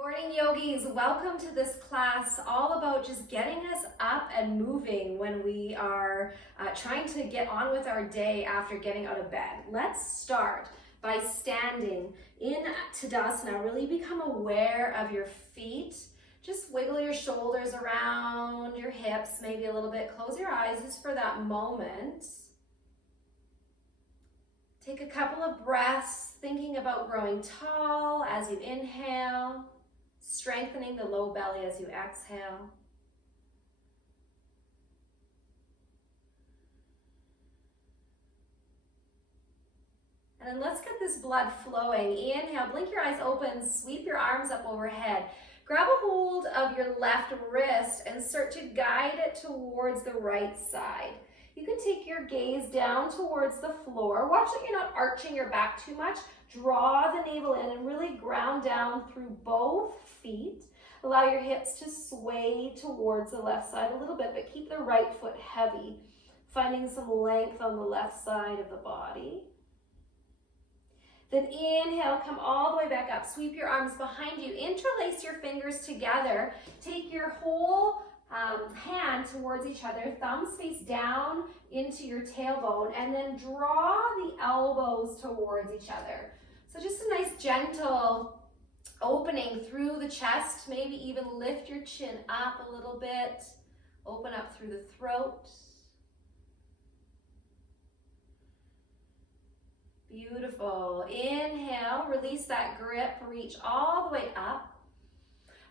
Morning yogis, welcome to this class all about just getting us up and moving when we are trying to get on with our day after getting out of bed. Let's start by standing in Tadasana. Really become aware of your feet. Just wiggle your shoulders around, your hips maybe a little bit. Close your eyes just for that moment. Take a couple of breaths, thinking about growing tall as you inhale. Strengthening the low belly as you exhale. And then let's get this blood flowing. Inhale, blink your eyes open, sweep your arms up overhead. Grab a hold of your left wrist and start to guide it towards the right side. You can take your gaze down towards the floor. Watch that you're not arching your back too much. Draw the navel in and really ground down through both feet. Allow your hips to sway towards the left side a little bit, but keep the right foot heavy, finding some length on the left side of the body. Then inhale, come all the way back up. Sweep your arms behind you. Interlace your fingers together. Take your whole hand towards each other, thumbs face down into your tailbone, and then draw the elbows towards each other. So just a nice gentle opening through the chest, maybe even lift your chin up a little bit, open up through the throat. Beautiful. Inhale, release that grip, reach all the way up.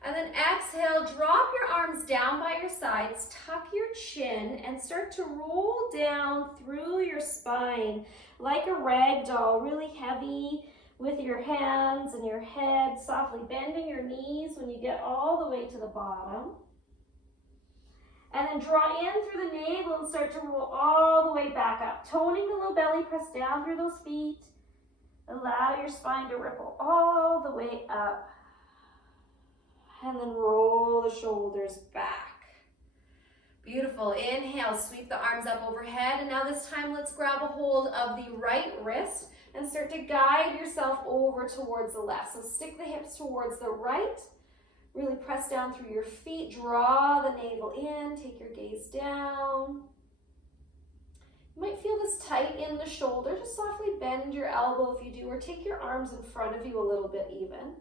And then exhale, drop your arms down by your sides, tuck your chin, and start to roll down through your spine like a rag doll, really heavy with your hands and your head, softly bending your knees when you get all the way to the bottom. And then draw in through the navel and start to roll all the way back up. Toning the low belly, press down through those feet. Allow your spine to ripple all the way up. And then roll the shoulders back. Beautiful. Inhale, sweep the arms up overhead. And now this time, let's grab a hold of the right wrist and start to guide yourself over towards the left. So stick the hips towards the right. Really press down through your feet. Draw the navel in. Take your gaze down. You might feel this tight in the shoulder. Just softly bend your elbow if you do, or take your arms in front of you a little bit even.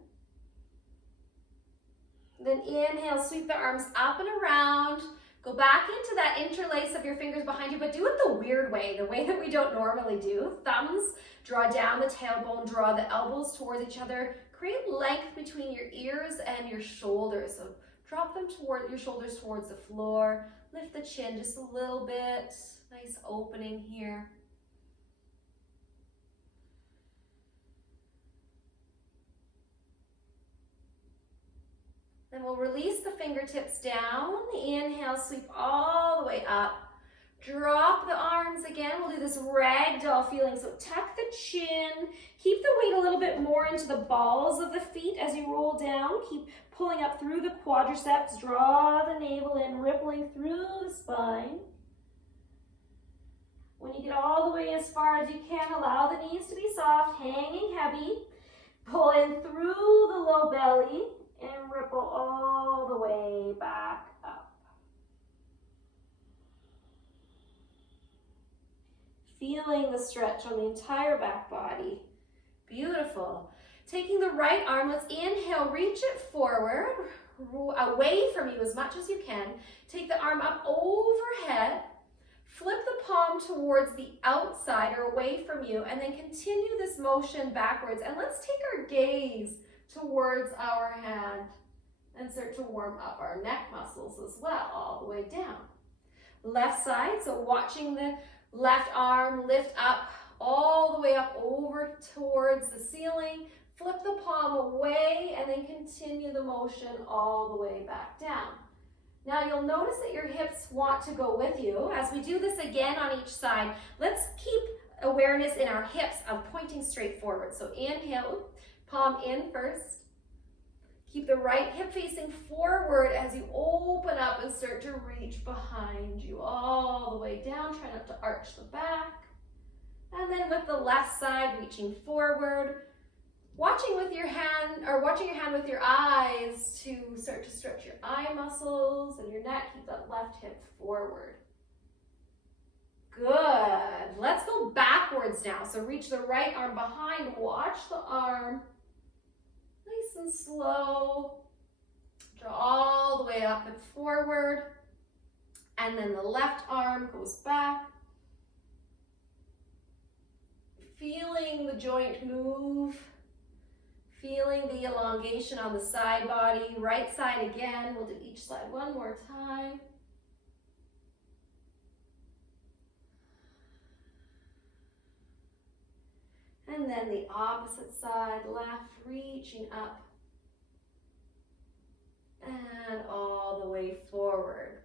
Then inhale, sweep the arms up and around. Go back into that interlace of your fingers behind you, but do it the weird way, the way that we don't normally do. Thumbs, draw down the tailbone, draw the elbows towards each other. Create length between your ears and your shoulders. So drop them toward your shoulders towards the floor. Lift the chin just a little bit. Nice opening here. Then we'll release the fingertips down. Inhale, sweep all the way up. Drop the arms again. We'll do this ragdoll feeling. So tuck the chin. Keep the weight a little bit more into the balls of the feet as you roll down. Keep pulling up through the quadriceps. Draw the navel in, rippling through the spine. When you get all the way as far as you can, allow the knees to be soft, hanging heavy. Pull in through the low belly and ripple all the way back up. Feeling the stretch on the entire back body. Beautiful. Taking the right arm, let's inhale, reach it forward, away from you as much as you can. Take the arm up overhead, flip the palm towards the outside or away from you, and then continue this motion backwards. And let's take our gaze towards our hand and start to warm up our neck muscles as well, all the way down. Left side, so watching the left arm lift up, all the way up over towards the ceiling. Flip the palm away and then continue the motion all the way back down. Now you'll notice that your hips want to go with you. As we do this again on each side, let's keep awareness in our hips of pointing straight forward. So inhale, palm in first. Keep the right hip facing forward as you open up and start to reach behind you all the way down. Try not to arch the back. And then with the left side, reaching forward, Watching your hand with your eyes to start to stretch your eye muscles and your neck. Keep that left hip forward. Good. Let's go backwards now. So reach the right arm behind. Watch the arm. Nice and slow. Draw all the way up and forward. And then the left arm goes back. Feeling the joint move. Feeling the elongation on the side body. Right side again. We'll do each side one more time. And then the opposite side, left, reaching up. And all the way forward.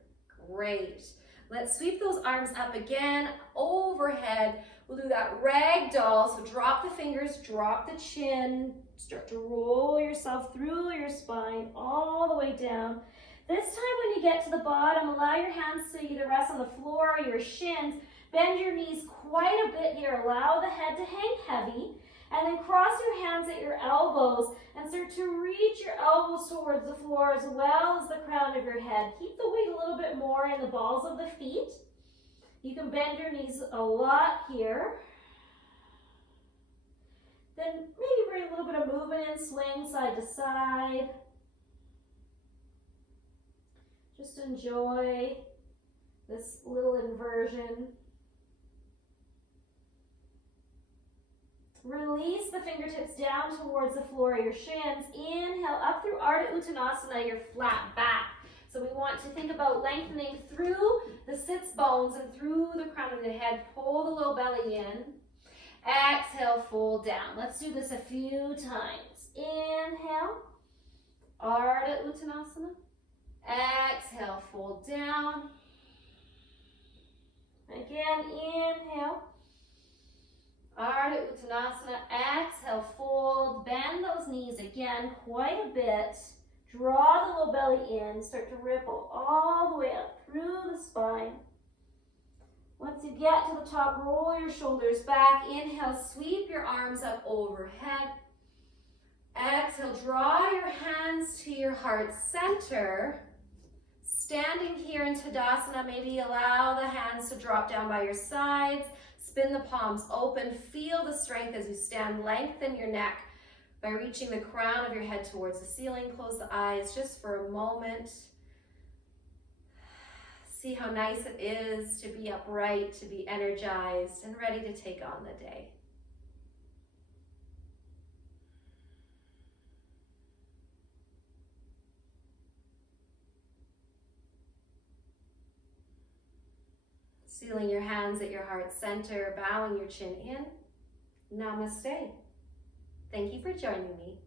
Great. Let's sweep those arms up again, overhead. We'll do that ragdoll. So drop the fingers, drop the chin. Start to roll yourself through your spine all the way down. This time when you get to the bottom, allow your hands to either rest on the floor or your shins. Bend your knees quite a bit here. Allow the head to hang heavy. And then cross your hands at your elbows and start to reach your elbows towards the floor as well as the crown of your head. Keep the weight a little bit more in the balls of the feet. You can bend your knees a lot here. Then maybe bring a little bit of movement in, swing side to side. Just enjoy this little inversion. Release the fingertips down towards the floor of your shins. Inhale up through Ardha Uttanasana, your flat back. So we want to think about lengthening through the sits bones and through the crown of the head. Pull the low belly in. Exhale, fold down. Let's do this a few times. Inhale, Ardha Uttanasana. Exhale, fold down. Again, inhale. Ardha Uttanasana, exhale, fold, bend those knees again quite a bit. Draw the low belly in, start to ripple all the way up through the spine. Once you get to the top, roll your shoulders back. Inhale, sweep your arms up overhead. Exhale, draw your hands to your heart center. Standing here in Tadasana, maybe allow the hands to drop down by your sides. Spin the palms open. Feel the strength as you stand. Lengthen your neck by reaching the crown of your head towards the ceiling. Close the eyes just for a moment. See how nice it is to be upright, to be energized and ready to take on the day. Sealing your hands at your heart center, bowing your chin in. Namaste. Thank you for joining me.